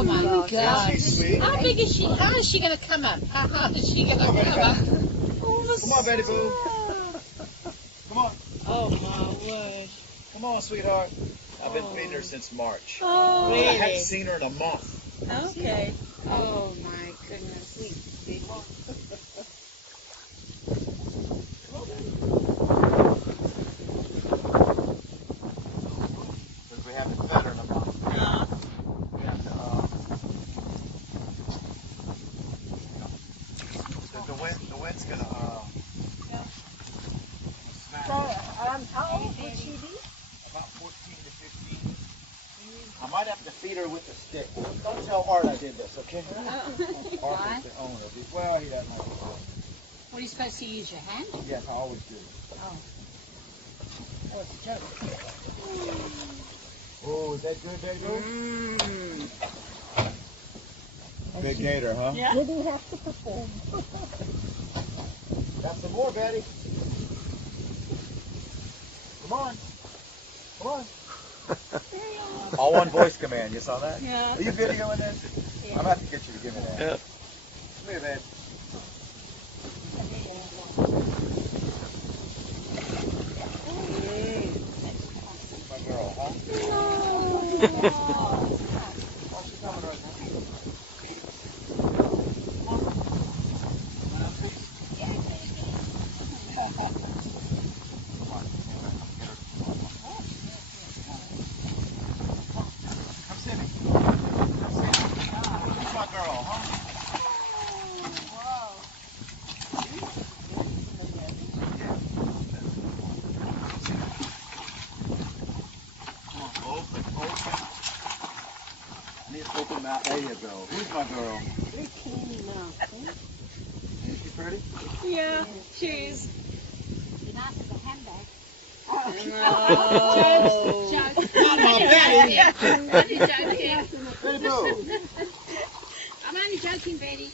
Oh my gosh. Sweet. How big is she? How is she going to come up? How high is she going to come up? Come on, Betty Boo. Come on. Oh my word. Come on, sweetheart. I've been feeding her since March. Oh, I really? haven't seen her in a month. Okay. Oh my goodness. Because we haven't fed her in a month. We have to, the wind's gonna, smack her. How old would she be? About 14 to 15. I might have to feed her with a stick. Don't tell Art I did this, okay? Why? Art's the owner. Well, he doesn't like it. What are you supposed to use, your hand? Yes, I always do. Oh. Oh, it's a joke. Oh, is that good, Betty Boo? Mm. Big gator, huh? Yeah. Didn't have to perform. Got some more, Betty. Come on. Come on. All one voice command. You saw that? Yeah. Are you videoing this? Yeah. I'm going to have to get you to give me that. Yeah. Come here, babe. My girl, huh? Oh, she's coming right now. Open mouth. There you go. Who's my girl? Very teeny mouth. Is she pretty? Yeah, cheese. You're not as a handbag. No. Not my Betty. I'm only joking. Betty Boo. I'm only joking, Betty.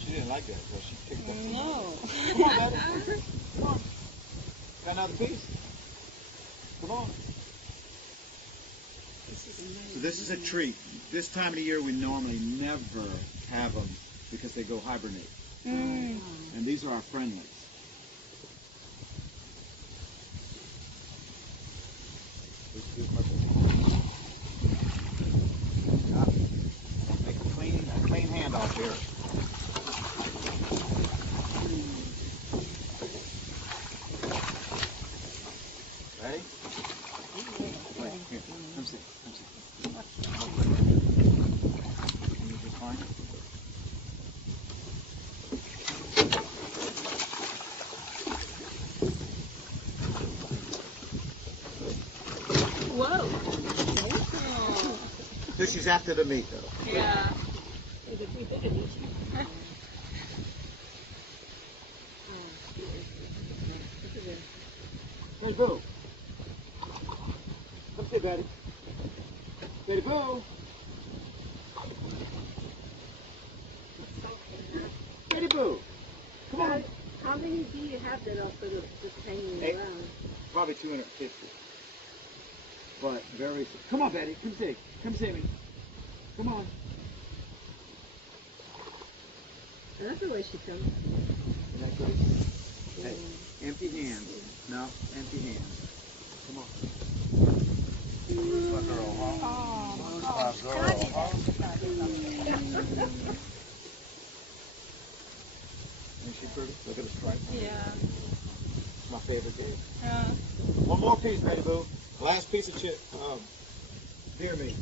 She didn't like that, so she picked up some. No. Come on, Betty. Come on. Got another piece? Come on. So this is a treat. This time of the year we normally never have them because they go hibernate. Mm. And these are our friendlies. Make a clean handoff here. Ready? Wait, here. Come sit. Come sit. Can you just find it? Whoa. This is after the meat, though. Yeah. Betty Boo. Come sit, Betty. Betty Boo. Betty Boo. Come on. How many do you have that are sort of just hanging Eight. around? Probably 250. But very. Come on, Betty. Come see. Come see me. Come on. That's the way she comes. Isn't that good? Hey, empty hands. No, empty hands. Come on. Who's my girl, huh? Who's my girl, huh? Isn't she pretty? Look at the stripe. Yeah. It's my favorite game. Yeah. One more piece, Betty Boo. Last piece of chip. Dear me.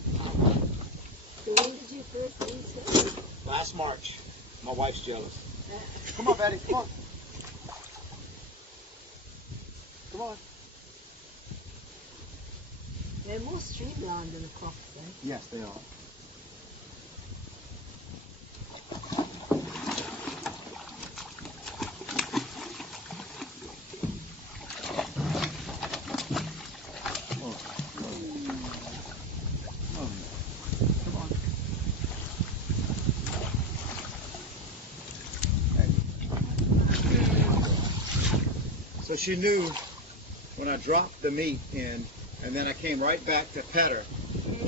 So when did you first use it? Last March. My wife's jealous. Come on, Betty. Come on. Come on. They're more streamlined than the crocs, eh? Yes, they are. Come on. So she knew when I dropped the meat in, and then I came right back to pet her.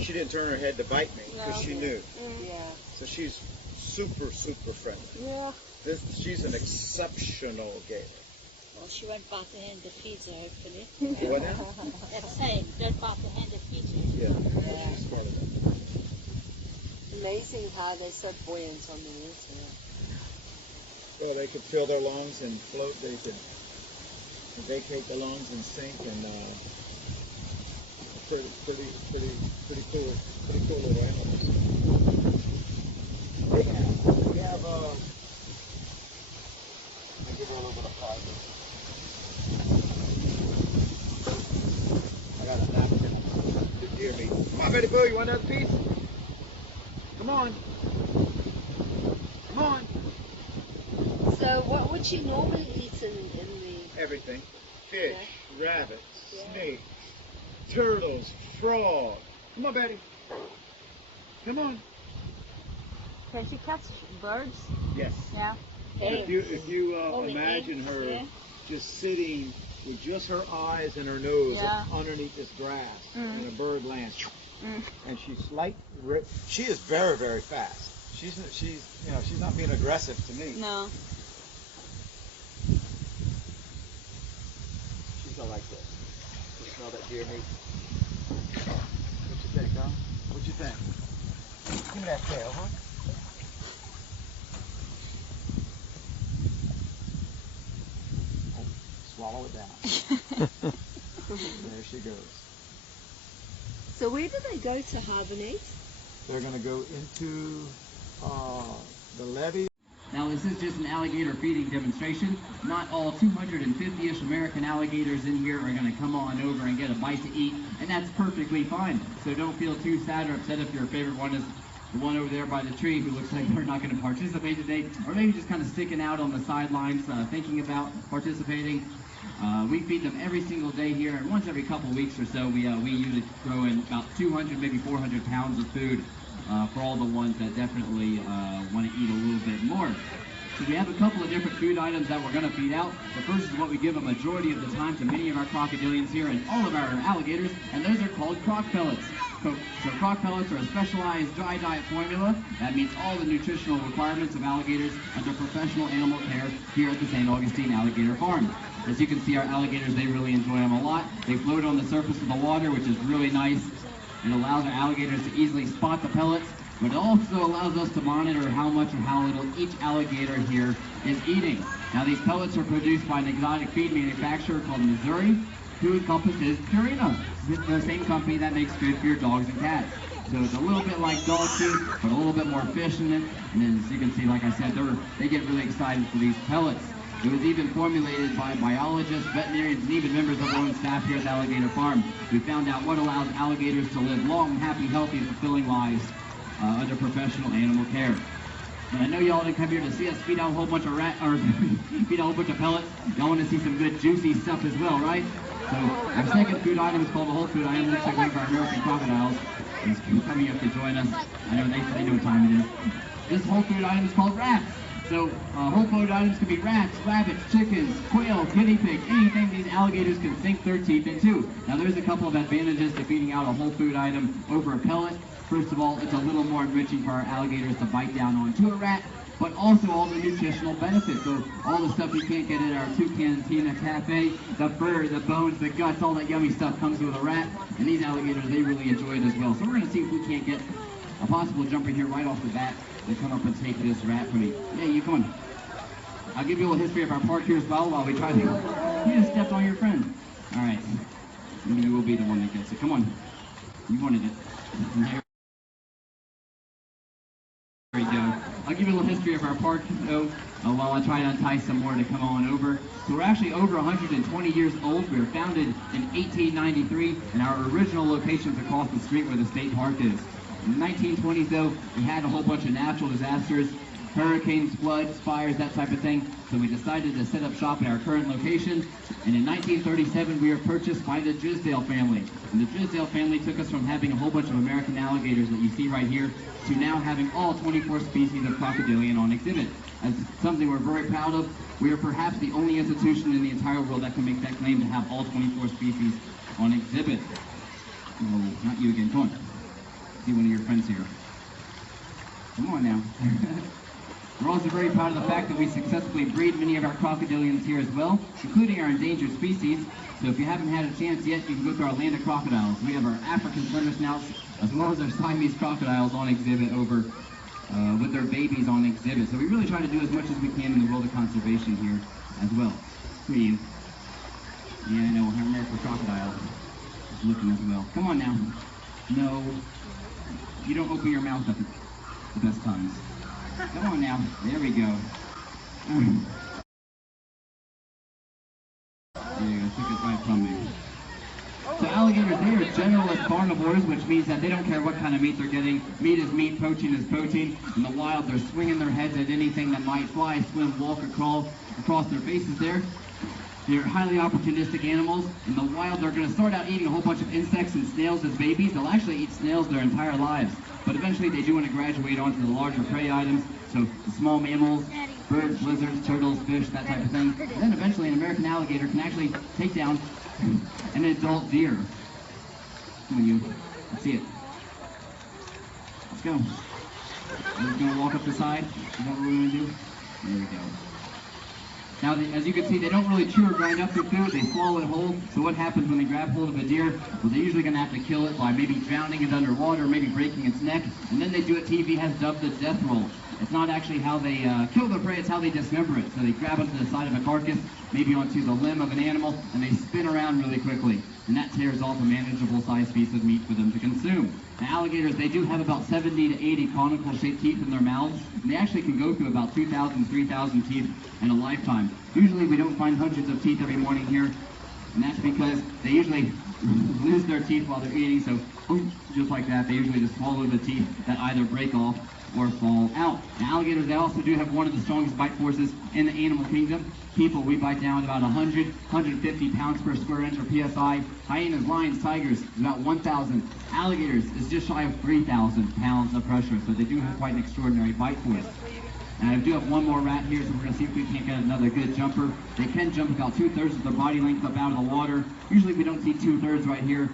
she didn't turn her head to bite me because she knew. Yeah. So she's super friendly. Yeah. She's an exceptional gator. Well, she won't bite the hand that feeds her, hopefully. What now? That's saying, don't bite the hand that feeds her. Yeah, she's smart enough. Amazing how they're so buoyant on the water. Well, they could fill their lungs and float. They could vacate the lungs and sink, and pretty cool little animals. We have I give her a little bit of fiber. I got a napkin. The deer meat. Come on, Betty Boo, you want another piece? Come on. Come on. So what would you normally eat in the... Everything. Fish, rabbits, snakes, turtles, frog. Come on, Betty. Come on. Can she catch birds? Yes. Yeah. If you imagine her just sitting with just her eyes and her nose underneath this grass, and a bird lands, and she's she is very fast. She's not being aggressive to me. No. She's not like this. You smell that deer meat? What you think, huh? What you think? Give me that tail, huh? Oh, swallow it down. There she goes. So where do they go to hibernate? They're going to go into the levee. Now this is just an alligator feeding demonstration. Not all 250-ish American alligators in here are going to come on over and get a bite to eat, and that's perfectly fine. So don't feel too sad or upset if your favorite one is the one over there by the tree who looks like they're not going to participate today, or maybe just kind of sticking out on the sidelines thinking about participating. We feed them every single day here, and once every couple weeks or so we usually throw in about 200, maybe 400 pounds of food for all the ones that definitely want to eat a little bit more. So we have a couple of different food items that we're going to feed out. The first is what we give a majority of the time to many of our crocodilians here and all of our alligators, and those are called croc pellets. So croc pellets are a specialized dry diet formula that meets all the nutritional requirements of alligators under professional animal care here at the St. Augustine Alligator Farm. As you can see, our alligators, they really enjoy them a lot. They float on the surface of the water, which is really nice. It allows our alligators to easily spot the pellets, but it also allows us to monitor how much or how little each alligator here is eating. Now these pellets are produced by an exotic feed manufacturer called Missouri, who encompasses Purina, the same company that makes food for your dogs and cats. So it's a little bit like dog food, but a little bit more fish in it. And then as you can see, like I said, they get really excited for these pellets. It was even formulated by biologists, veterinarians, and even members of our own staff here at the Alligator Farm. We found out what allows alligators to live long, happy, healthy, and fulfilling lives under professional animal care. And I know y'all didn't come here to see us feed out a whole bunch of feed out a whole bunch of pellets. Y'all want to see some good juicy stuff as well, right? So our second food item is called the whole food item. Looks like one of our American crocodiles is coming up to join us. I know they know what time it is. This whole food item is called rats. So whole food items can be rats, rabbits, chickens, quail, guinea pig, anything these alligators can sink their teeth into. Now there's a couple of advantages to feeding out a whole food item over a pellet. First of all, it's a little more enriching for our alligators to bite down onto a rat, but also all the nutritional benefits. So all the stuff you can't get at our Toucan Tina Cafe, the fur, the bones, the guts, all that yummy stuff comes with a rat. And these alligators, they really enjoy it as well. So we're going to see if we can't get a possible jumper here right off the bat and come up and take this rat for me. Yeah, you come on. I'll give you a little history of our park here as well while we try to... You just stepped on your friend. All right. Maybe you will be the one that gets it. Come on. You wanted it. There we go. I'll give you a little history of our park, though, while I try to entice some more to come on over. So we're actually over 120 years old. We were founded in 1893, and our original location's across the street where the state park is. In the 1920s, though, we had a whole bunch of natural disasters, hurricanes, floods, fires, that type of thing. So we decided to set up shop at our current location. And in 1937, we were purchased by the Drysdale family. And the Drysdale family took us from having a whole bunch of American alligators that you see right here to now having all 24 species of crocodilian on exhibit. That's something we're very proud of. We are perhaps the only institution in the entire world that can make that claim to have all 24 species on exhibit. No, not you again, come on. See one of your friends here. Come on now. We're also very proud of the fact that we successfully breed many of our crocodilians here as well, including our endangered species. So if you haven't had a chance yet, you can go to our land of crocodiles. We have our African slender snouts, as well as our Siamese crocodiles on exhibit over with their babies on exhibit. So we really try to do as much as we can in the world of conservation here as well. Yeah, I know, our American crocodile is looking as well. Come on now. No, you don't open your mouth at the best times. Come on now. There we go. There you go. Took it right from me. So alligators, they are generalist carnivores, which means that they don't care what kind of meat they're getting. Meat is meat, protein is protein. In the wild, they're swinging their heads at anything that might fly, swim, walk, or crawl across their faces there. They're highly opportunistic animals. In the wild, they're going to start out eating a whole bunch of insects and snails as babies. They'll actually eat snails their entire lives. But eventually, they do want to graduate onto the larger prey items. So the small mammals, birds, lizards, turtles, fish, that type of thing. And then eventually, an American alligator can actually take down an adult deer. Come on, you. Let's see it. Let's go. We're just going to walk up the side. Is that what we're going to do? There we go. Now, as you can see, they don't really chew or grind up their food. They swallow it whole. So what happens when they grab hold of a deer? Well, they're usually going to have to kill it by maybe drowning it underwater, maybe breaking its neck. And then they do what TV has dubbed the death roll. It's not actually how they kill the prey, it's how they dismember it. So they grab onto the side of a carcass, maybe onto the limb of an animal, and they spin around really quickly. And that tears off a manageable sized piece of meat for them to consume. Now, alligators, they do have about 70 to 80 conical shaped teeth in their mouths, and they actually can go through about 2,000, 3,000 teeth in a lifetime. Usually we don't find hundreds of teeth every morning here, and that's because they usually lose their teeth while they're eating, so just like that, they usually just swallow the teeth that either break off or fall out. Now, alligators, they also do have one of the strongest bite forces in the animal kingdom. People, we bite down about 100, 150 pounds per square inch or PSI. Hyenas, lions, tigers, is about 1,000. Alligators is just shy of 3,000 pounds of pressure, so they do have quite an extraordinary bite force. And I do have one more rat here, so we're going to see if we can't get another good jumper. They can jump about 2/3 of their body length up out of the water. Usually we don't see 2/3 right here,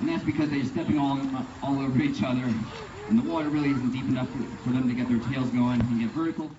and that's because they're stepping all over each other. And the water really isn't deep enough for them to get their tails going and get vertical.